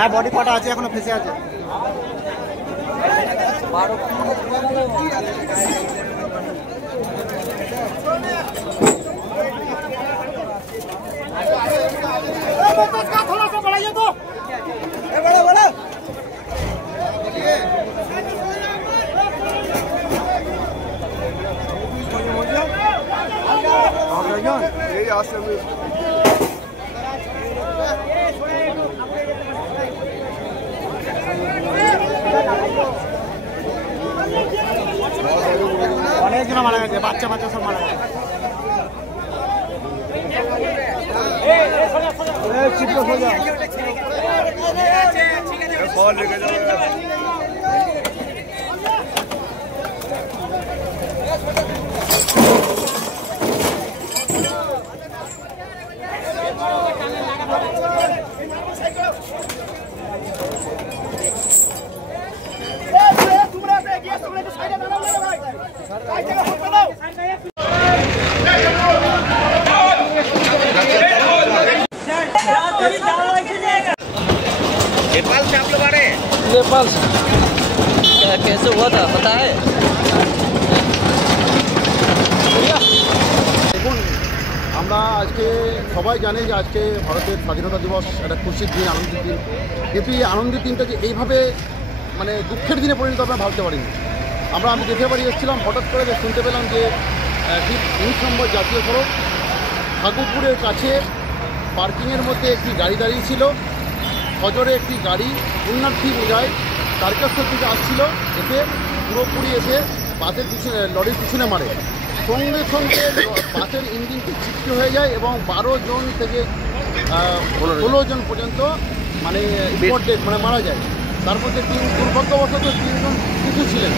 হ্যাঁ বডি কটা আছে এখনো ফেসে আছে। অনেকজন মারা গেছে, বাচ্চা বাচ্চা সব মারা গেছে। नेपाल से आप लोग आ रहे हैं? नेपाल से कैसे हुआ था पता है? দেখুন, আমরা আজকে সবাই জানি যে আজকে ভারতের স্বাধীনতা দিবস একটা খুশির দিন, আনন্দের দিন, কিন্তু এই আনন্দের দিনটাকে এইভাবে মানে দুঃখের দিনে পরিণত আমরা ভাবতে পারিনি। আমি দেখে বাড়ি এসেছিলাম, হঠাৎ করে শুনতে পেলাম যে ঠিক 19 নম্বর জাতীয় সড়ক ঠাকুরপুরের কাছে পার্কিংয়ের মধ্যে একটি গাড়ি দাঁড়িয়ে ছিল। ফজরে একটি গাড়ি পুণ্যার্থী বোঝায় তারকেশ্বর থেকে আসছিল, এসে পুরোপুরি এসে বাসের পিছনে লরির পিছনে মারে। সঙ্গে সঙ্গে বাসের ইঞ্জিনটি ছিটকে হয়ে যায় এবং 12 জন থেকে 16 জন পর্যন্ত মানে স্পট ডেথ মানে মারা যায়। তার মধ্যে দুর্ভাগ্যবশত 3 জন শিশু ছিলেন।